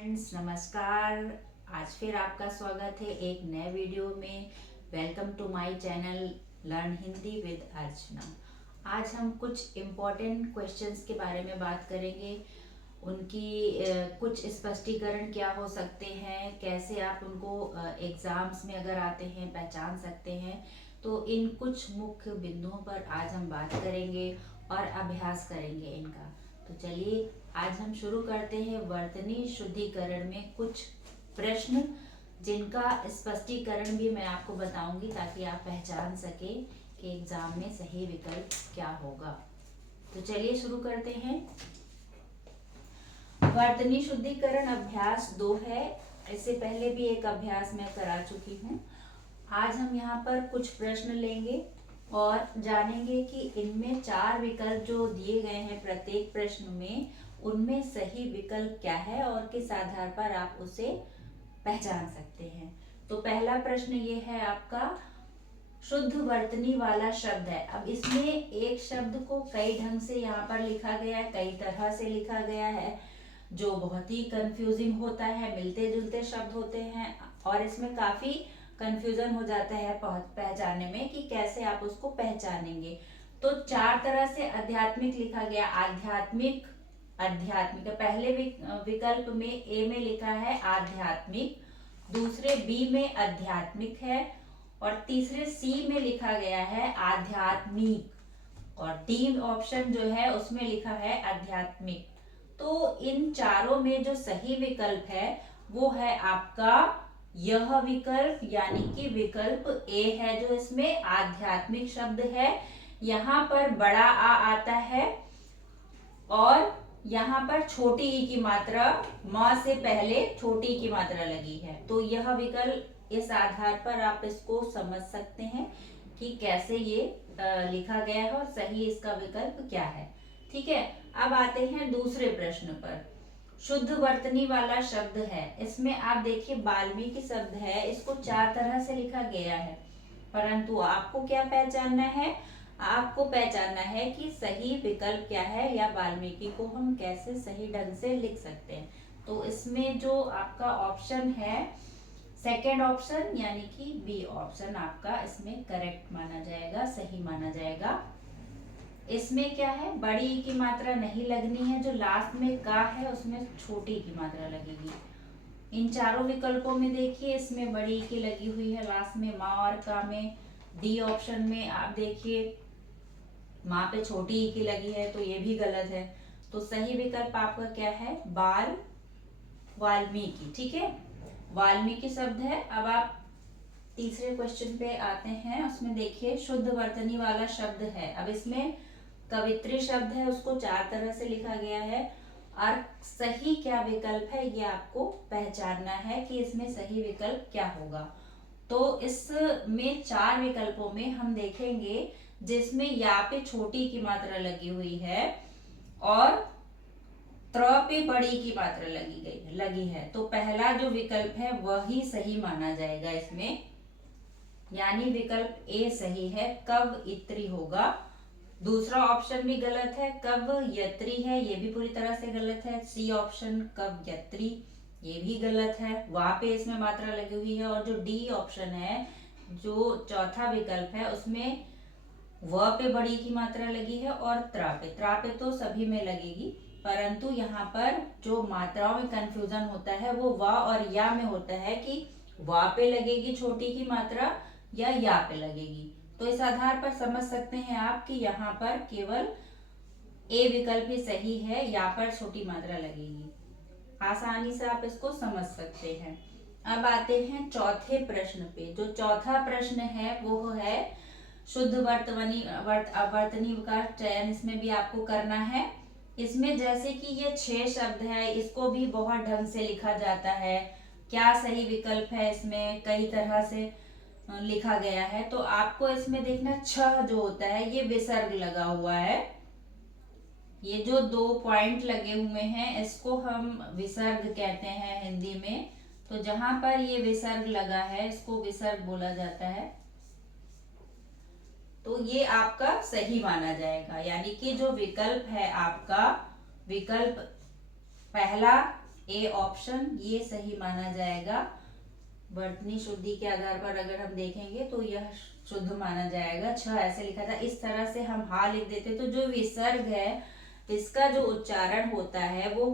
Friends नमस्कार। आज फिर आपका स्वागत है एक नए वीडियो में। Welcome to my channel learn Hindi with Archana. आज हम कुछ इम्पोर्टेंट क्वेश्चंस के बारे में बात करेंगे। उनकी कुछ स्पष्टीकरण क्या हो सकते हैं, कैसे आप उनको एग्जाम्स में अगर आते हैं पहचान सकते हैं। तो इन कुछ मुख्य बिंदुओं पर आज हम बात करेंगे और अभ्यास करेंगे इनका। तो चलिए आज हम शुरू करते हैं वर्तनी शुद्धिकरण में कुछ प्रश्न, जिनका स्पष्टीकरण भी मैं आपको बताऊंगी ताकि आप पहचान सके कि एग्जाम में सही विकल्प क्या होगा। तो चलिए शुरू करते हैं। वर्तनी शुद्धिकरण अभ्यास 2 है। इससे पहले भी एक अभ्यास मैं करा चुकी हूँ। आज हम यहाँ पर कुछ प्रश्न लेंगे और जानेंगे कि इनमें 4 विकल्प जो दिए गए हैं प्रत्येक प्रश्न में, उनमें सही विकल्प क्या है और किस आधार पर आप उसे पहचान सकते हैं। तो पहला प्रश्न ये है आपका, शुद्ध वर्तनी वाला शब्द है। अब इसमें एक शब्द को कई ढंग से यहाँ पर लिखा गया है, कई तरह से लिखा गया है, जो बहुत ही कंफ्यूजिंग होता है, मिलते जुलते शब्द होते हैं और इसमें काफी कंफ्यूजन हो जाता है पहचानने में कि कैसे आप उसको पहचानेंगे। तो 4 तरह से आध्यात्मिक लिखा गया। आध्यात्मिक, आध्यात्मिक पहले विकल्प में ए में लिखा है आध्यात्मिक, दूसरे बी में आध्यात्मिक है और तीसरे सी में लिखा गया है आध्यात्मिक और डी ऑप्शन जो है उसमें लिखा है आध्यात्मिक। तो इन चारों में जो सही विकल्प है वो है आपका यह विकल्प, यानी कि विकल्प ए है जो इसमें आध्यात्मिक शब्द है। यहाँ पर बड़ा आ आता है और यहाँ पर छोटी ई की मात्रा, म से पहले छोटी ई की मात्रा लगी है। तो यह विकल्प, इस आधार पर आप इसको समझ सकते हैं कि कैसे ये लिखा गया है और सही इसका विकल्प क्या है। ठीक है, अब आते हैं दूसरे प्रश्न पर। शुद्ध वर्तनी वाला शब्द है। इसमें आप देखिए वाल्मीकि शब्द है, इसको 4 तरह से लिखा गया है, परंतु आपको क्या पहचानना है? आपको पहचानना है कि सही विकल्प क्या है या वाल्मीकि को हम कैसे सही ढंग से लिख सकते हैं। तो इसमें जो आपका ऑप्शन है सेकेंड ऑप्शन, यानी कि बी ऑप्शन आपका इसमें करेक्ट माना जाएगा, सही माना जाएगा। इसमें क्या है, बड़ी ई की मात्रा नहीं लगनी है, जो लास्ट में का है उसमें छोटी की मात्रा लगेगी। इन चारों विकल्पों में देखिए इसमें बड़ी ई की लगी हुई है लास्ट में माँ और का में। डी ऑप्शन में आप देखिए माँ पे छोटी ई की लगी है, तो ये भी गलत है। तो सही विकल्प आपका क्या है? वाल्मीकि। ठीक है, वाल्मीकि शब्द है। अब आप तीसरे क्वेश्चन पे आते हैं। उसमें देखिए शुद्ध वर्तनी वाला शब्द है। अब इसमें कवित्री शब्द है, उसको 4 तरह से लिखा गया है और सही क्या विकल्प है ये आपको पहचानना है कि इसमें सही विकल्प क्या होगा। तो इसमें 4 विकल्पों में हम देखेंगे जिसमें या पे छोटी की मात्रा लगी हुई है और त्र पे बड़ी की मात्रा लगी है। तो पहला जो विकल्प है वही सही माना जाएगा इसमें, यानी विकल्प ए सही है, कव इत्री होगा। दूसरा ऑप्शन भी गलत है, कव यत्री है, ये भी पूरी तरह से गलत है। सी ऑप्शन कव यत्री, ये भी गलत है, वहां पे इसमें मात्रा लगी हुई है। और जो डी ऑप्शन है, जो चौथा विकल्प है, उसमें व पे बड़ी की मात्रा लगी है और त्रा पे तो सभी में लगेगी, परंतु यहाँ पर जो मात्राओं में कंफ्यूजन होता है वो व और या में होता है कि व पे लगेगी छोटी की मात्रा या पे लगेगी। तो इस आधार पर समझ सकते हैं आप कि यहाँ पर केवल ए विकल्प ही सही है, यहाँ पर छोटी मात्रा लगेगी। आसानी से आप इसको समझ सकते हैं। अब आते हैं चौथे प्रश्न पे। जो चौथा प्रश्न है वो है शुद्ध वर्तनी का चयन इसमें भी आपको करना है। इसमें जैसे कि ये 6 शब्द है, इसको भी बहुत ढंग से लिखा जाता है। क्या सही विकल्प है? इसमें कई तरह से लिखा गया है। तो आपको इसमें देखना छ जो होता है ये विसर्ग लगा हुआ है। ये जो 2 पॉइंट लगे हुए हैं इसको हम विसर्ग कहते हैं हिंदी में। तो जहां पर ये विसर्ग लगा है इसको विसर्ग बोला जाता है। तो ये आपका सही माना जाएगा, यानी कि जो विकल्प है आपका, विकल्प पहला ए ऑप्शन ये सही माना जाएगा। वर्तनी शुद्धि के आधार पर अगर हम देखेंगे तो यह शुद्ध माना जाएगा। 6 ऐसे लिखा था। इस तरह से हम हा लिख देते तो जो विसर्ग है इसका जो उच्चारण होता है वो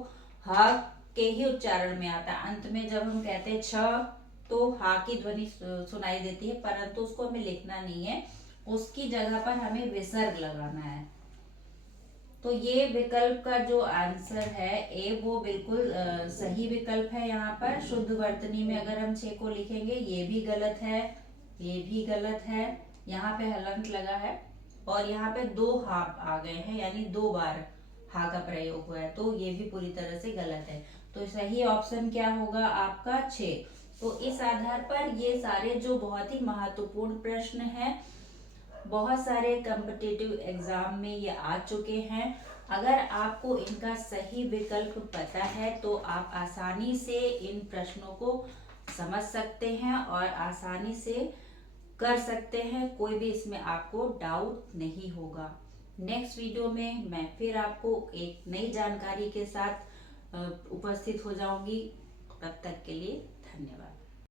हा के ही उच्चारण में आता है। अंत में जब हम कहते हैं 6 तो हा की ध्वनि सुनाई देती है, परंतु उसको हमें लिखना नहीं है, उसकी जगह पर हमें विसर्ग लगाना है। तो ये विकल्प का जो आंसर है ए वो बिल्कुल सही विकल्प है। यहाँ पर शुद्ध वर्तनी में अगर हम 6 को लिखेंगे ये भी गलत है, ये भी गलत है, यहाँ पे हलंत लगा है और यहाँ पे 2 हा आ गए हैं, यानी 2 बार हा का प्रयोग हुआ है, तो ये भी पूरी तरह से गलत है। तो सही ऑप्शन क्या होगा आपका 6। तो इस आधार पर ये सारे जो बहुत ही महत्वपूर्ण प्रश्न हैं, बहुत सारे कॉम्पिटिटिव एग्जाम में ये आ चुके हैं। अगर आपको इनका सही विकल्प पता है तो आप आसानी से इन प्रश्नों को समझ सकते हैं और आसानी से कर सकते हैं, कोई भी इसमें आपको डाउट नहीं होगा। नेक्स्ट वीडियो में मैं फिर आपको एक नई जानकारी के साथ उपस्थित हो जाऊंगी। तब तक के लिए धन्यवाद।